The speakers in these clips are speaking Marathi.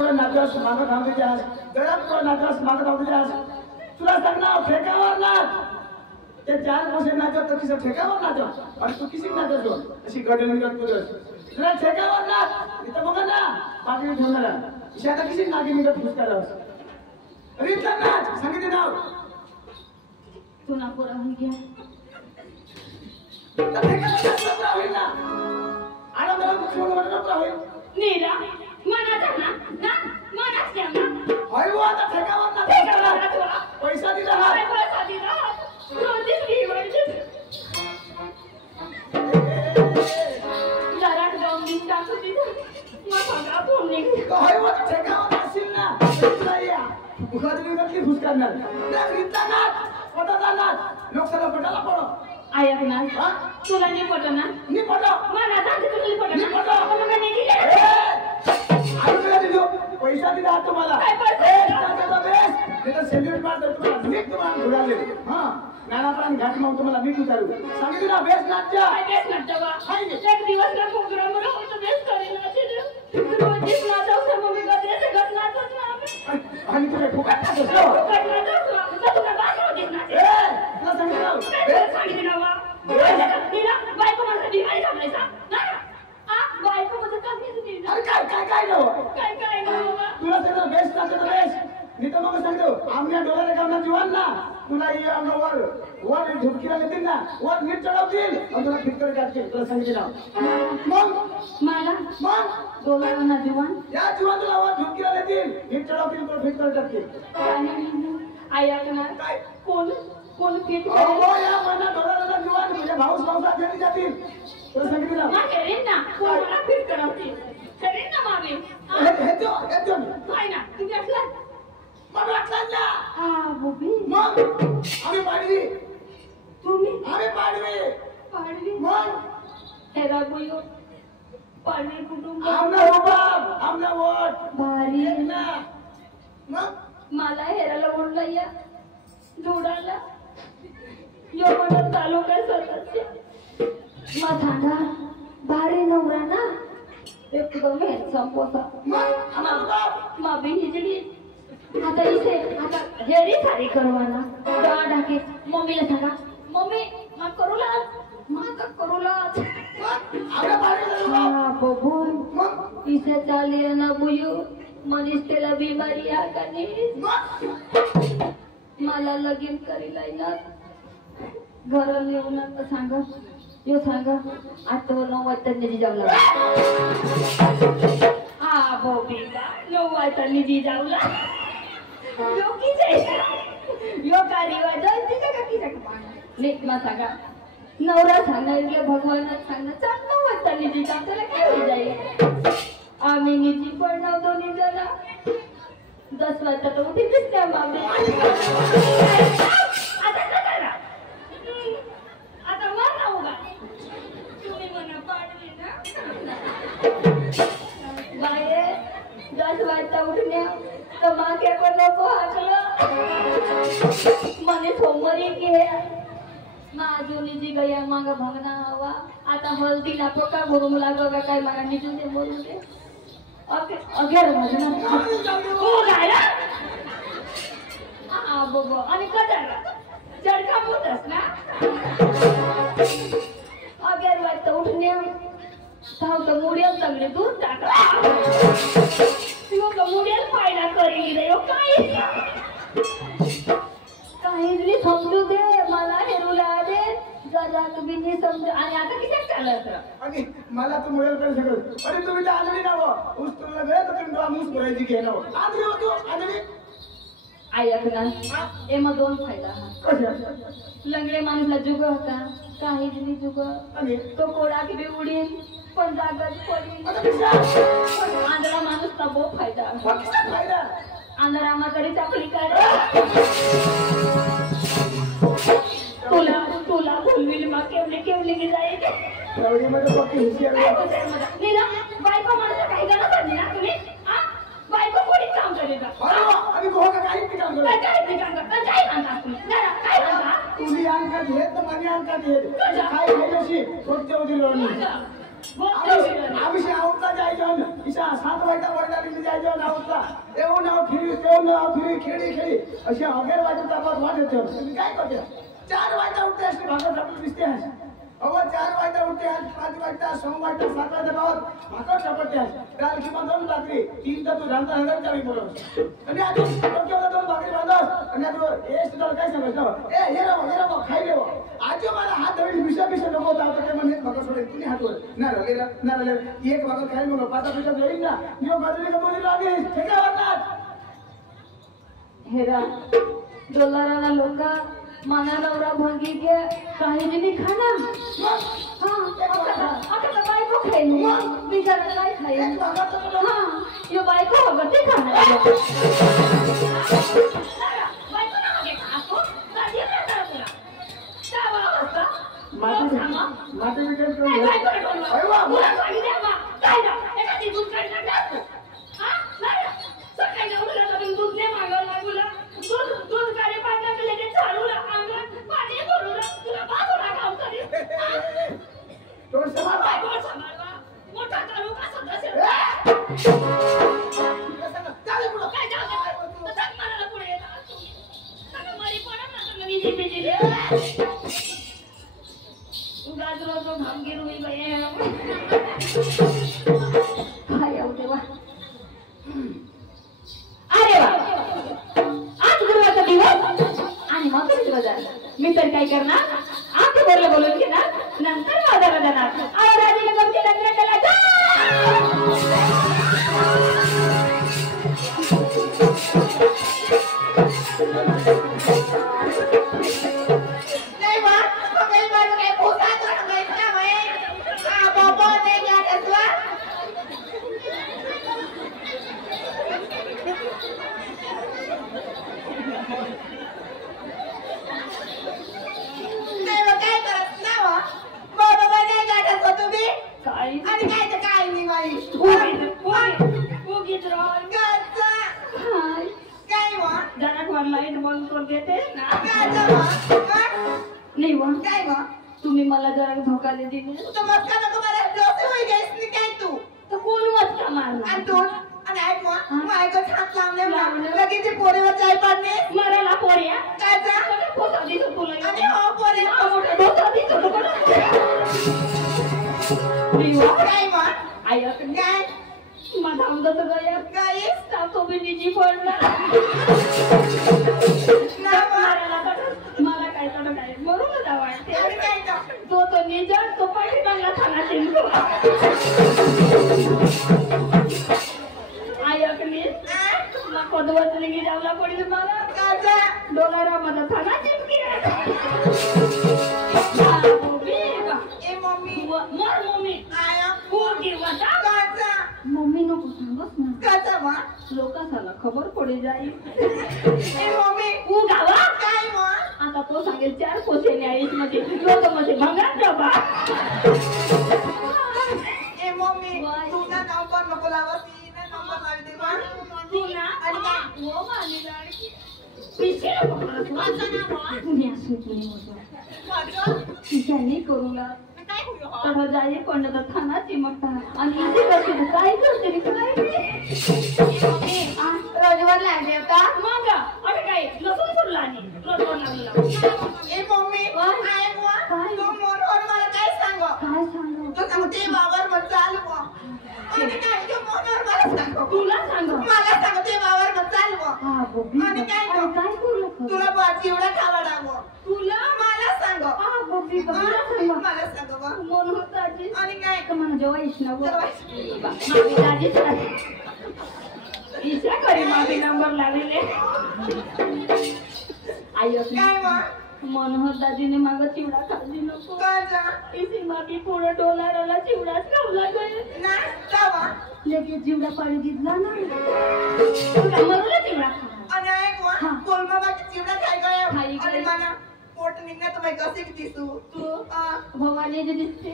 नाचस मागत आहोत त्यास गळ्यात पण नाचस मागत आहोत त्यास तुला सांगणार ठेकावर नाच ते चार पैसे नाचत तर किसी ठेकावर नाच और तू किसी नाचत हो अशी गडल निघत तुझं तुला ठेकावर नाच इथं बघ ना पाठी ठेवणार इशारा किसी नागी निघत फुसकारास अरे इथं नाच सांगितले नाव तुला पोरा होऊन घ्या तर ठेकावर नाच होईल ना आणि मला मुख्यमंत्री बनवणार होईल नीरा मनाचा ना ना मनाच घ्या ना होय वो आता ठेकावर नाच पैसा दिला हा पैसा दिला रोजीच घेवायचे जरा गंभीर टाकू दिला मग सगळा फोन निघली होय वो ठेकावर नाचील ना तुला या मुखात निघतली फुसकारणार त्या रीतला नाच पटाचा नाच लोकसभा पटाला पडो ऐक ना तुला नाही पटत ना नी पटो मनाचा तुला नाही पटत ना पटो मग नाही दिले आलो तुला दिलो पैसा दिला तुम्हाला काय पैसा त्याचा बेस ते तर सेलिब्रेट मारतो तुम्हाला मी तुम्हाला घुराले हां नानाप्राण घाट मग तुम्हाला मी उतारू सांगितलं ना बेस नाचजा काय बेस नाचवा एक दिवस ना प्रोग्राम वर होतो बेस करेल ना रोजीच नाचवतो मग मी गदरेचे गद नाचत ना आणि तुला फुकट नाचतो तुला बास होतीस ना तुला सांगितलं ना तिला बायको माझा दिवाळी घालायचा ना बायको माझं काहीच नाही अरे काय तुला सगळं बेस्ट नाचतो बेस्ट मी तर मग सांगतो आमच्या डोळ्याला कामना जीवन ना तुला ये आमना वर झुटकीला येतील ना वर नीट चढवतील आणि तुला फिटकर काढतील तुला सांगितलं मग मला डोळ्याला जीवन या जीवन तुला वर झुटकीला येतील नीट चढवतील तुला फिटकर काढतील ऐकणार काय कोण फिट हो या महिना डोळ्याला जीवन म्हणजे भाऊसात जरी जातील तुला सांगितलं ना कोण मला फिट करवतील करेन ना मामी हे काय ना तुम्ही असला मग वाटला ना हा बोबी मग आम्ही पाडवी तुम्ही आम्ही पाडवी मग हे राबूयो पाडवी कुटुंब आमना रुबाब आमना वोट भारी ना मग मला हेराला ओढला या जोडाला यो म्हणत चालू काय सततचे मग सांगा भारी नवरा ना एकदम हॅन्डसम पोसा मग आमना रुबाब माबी हिजडी आता इथे आता हेरी सारी करवाना डोळा ढाके मम्मीला सांगा मम्मी मग करूला आमना पाडवी रुबाब बबून मग इसे चालिए ना बुयू मनीष तेला बीमारी आ गनी मग मला लगीन करी लायना घर येऊन आता सांगा यो सांगा आठवण वाटण्याची जावला हा बोबी का नो वाटण्याची जावला यो की यो कारी वाजल तिचा का किसा का नीट मा सांगा नवरा सांगायले भगवानात सांगणं चांगलं वाटण्याची आपल्याला काय होई जाईल आम्ही निजी पडणार दोन्ही जण 10 वाजता तर उठी दिसते मामी आता काय करा आता मर ना उगा तुम्ही म्हणा पाडली ना बाहेर 10 वाजता उठण्या तर मागे पण नको हाकलं मने सोमवारी की माझुनीची गया माग भगना हवा आता हल्दीला पोका भरून लागो का काय मला निजून दे बोलू दे अगेर मजना हो गायला बघ आणि कदाला जडका मोठस ना अगेर वाजता उठण्या धावत मुडियल तगडे दूध टाकला तुला मुडियल पायला करी रे काही समजू दे मला हेरूला दे जरा तुम्ही नाही समजू आणि आता किती चालत आणि मला तर मुळेल कर सगळं अरे तुम्ही तर आजरी ना हो ऊस तुला गए तर तुम्ही आमूस भरायची घे ना आजरी होतो आजरी ऐक ना एમાં 2 फायदा कशा लंगडे माणूसला जुग होता काही जणी जुग आणि तो कोडा की बी उडीन पण जागच पडीन आता कशा आंधळा माणूसला बो फायदा कशा फायदा आंधळा तरी चाकली काढ तुला बोलविल मा केवली की जाईल प्रवीणमध्ये पक्की हुशार नीला बायको माणसं काही गरज नाही ना तुम्ही हा बायको कोणी काम करेल का आणि कोण काही काम करत काय काम करता काय म्हणता तुम्ही जरा काय म्हणता तुम्ही अंकात घेत तर माझी अंकात घेत काय घ्यायची रोजचे होती लोणी आम्ही आवडता जायचं इशा 7 वाजता वडला जायचं आवडता एवढं नाव फिरी तेवढं नाव फिरी खेळी अशी अगेर वाजत आपण वाजत तुम्ही काय करते 4 वाजता उठते अशी भाकर टाकून दिसते आहे अहो 4 वाजता उठते 5 वाजता 6 वाजता 7 वाजता भाकर टाकते आहे काल किमान 2 भाकरी 3 तर तू रांधा हजार चावी बरोबर आणि आज डोक्यावर 2 भाकरी बांधस आणि तू ए तुला काय सांगायचं ए हे राव खाई लेव आज मला हात धरली बिशा नको लावतो ते म्हणजे भाकर सोडे तुम्ही हात वर ना रे एक भाकर खाई मग 5 पिशा जाईल ना मी बाजूला का बोली लागे ठेका वाटणार हेरा डोलाराला लोका माना नवरा भंगी के काही नाही खाना आता बायको खाईल बिचारा काय खाईल यो बायको हवं ते खाणार मी तर काय करणार आमच्या घरला बोलून घेणार नंतर बाजारात जाणार आणि राजीला गमती लग्न केला तुम्ही मला जरा धोका दिले तो मस्का नको मला डोसे होई गैस नि काय तू तर कोण मस्का मारला आणि तू आणि ऐक मग ऐकत हात लावले लगेच ते पोरेवर चाय पाडणे मराला पोऱ्या काय जा पोता दिसत तुला आणि हो पोरे पोता दिसत तुला काय मग आयत काय माझा आमदार गया गाईस टाको बिनीची पडला मला काय तोड काय मरून जा वाटते आणि काय तो निजा तो पाठी बांगला थाना शिंदो आयकली तुला पदवत लिंगी जावला पडली मला काजा डोलारा मध्ये थाना चिमकी ए मम्मी मोर मम्मी आया पोरगी वाटा काजा मम्मी नको सांगस ना काजा मा लोकांना खबर पडे जाईल ए मम्मी तू गावा काय मा आता तो सांगेल 4 पोसेने आईस मध्ये लोक मध्ये भंगार जाबा ए मम्मी तू ना नाव पण नको लावती ना नंबर लावी दे बा तू ना आणि काय वो मानी लाडकी पिछे माझं नाव तुम्ही असं तुम्ही माझं तिच्याने करूला काय होईल हो तर जाई पण थाना चिमटा आणि इथे करते काय करते रे काय रोजवर लागले का मग अरे काय लसूण सोडला आणि रोजवर लागला ए मम्मी काय बुवा तू मोनवर मला काय सांगो काय सांगू तू सांगते बाबावर मत चालू बुवा आणि काय तू मोनवर मला सांगो तुला सांग मला सांगते बाबावर मत चालू बुवा हा बोबी आणि काय काय करू तुला बाजी एवढा खावा डागो तुला मला सांगो हा बोबी तुला सांग मला सांगो बा मन होता आजी आणि काय तर मला जेव्हा इशना जेवायचं. मामी दाजीच इशा करी मामी नंबर लागले आई काय मा मनोहर दाजीने माग चिवडा खाल्ली नको का जा इसी मामी पुढे डोलाराला चिवडाच खावला गए ना जावा लगेच चिवडा पाणी घेतला ना मरूला चिवडा खा आणि ऐक वा हा. कोलमाबाची चिवडा खाय गया खाई गया. आणि मला पोट निघणं तर माहिती कसे दिसू तू आ भवानी जे दिसते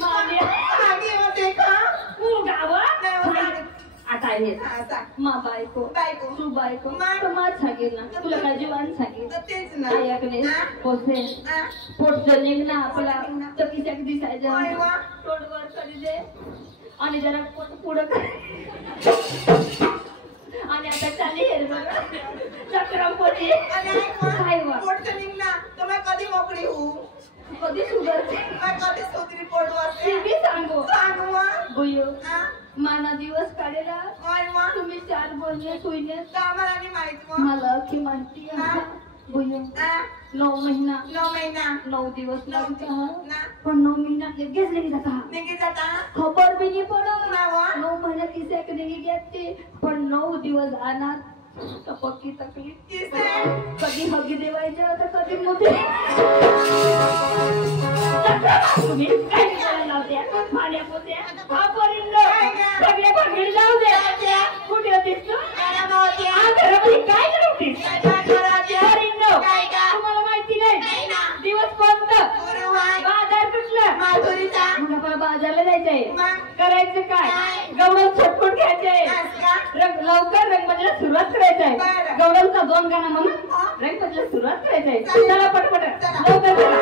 मामी आगे होते का तू गावा नाही होत आता आहे हा सांग मा बायको बायको तू बायको मा. तर माझ सांगेल ना तुला काय जीवन सांगेल तर तेच ना ऐकले हा? पोसे आ पोटचं निघणं आपला पोटचं निघणं. तर किशाक दिसायचं होय वा. तोंड वर करी दे आणि जरा पोट पुढं कर सुधारते आणि ऐक काय वा? पोटचं निघणार तर मी कधी मोकळी होऊ कधी सुधारते मी कधी सुधरी पडू असे मी सांगू सांगू मग बुयो हा? माना दिवस काढेला काय मग तुम्ही 4 बोलले सोयले तर आम्हाला नाही माहित मग मला की माहिती आहे बुयो हा? 9 महिना 9 महिना 9 दिवस लागता ना पण 9 महिना लगेच निघी जाता निघी जाता खबर बी नाही पडत ना वा? 9 महिना किसे निघी घेते पण 9 दिवस आणा तर पक्की तकलीफ किसे कधी हगी देवायचं तर कधी मोठे तुम्ही काय करायला लावत्या मान्या पोत्या अपरिंद सगळे भागीड जाऊ द्या कुठे होतीस तू घरामध्ये काय करतीस अपरिंद तुम्हाला माहिती नाही दिवस कोणतं बाजार कुठला माधुरीचा मग बाजारला जायचंय मग? करायचं काय गवळण छटकून घ्यायचंय लवकर रंगमंदिरात सुरुवात करायचंय बरं. गवळणचा 2 गाणं म्हणून हा? रंगमंदिरात सुरुवात करायचंय चालेल. चला पटपट चला. लवकर चला